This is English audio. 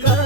girl.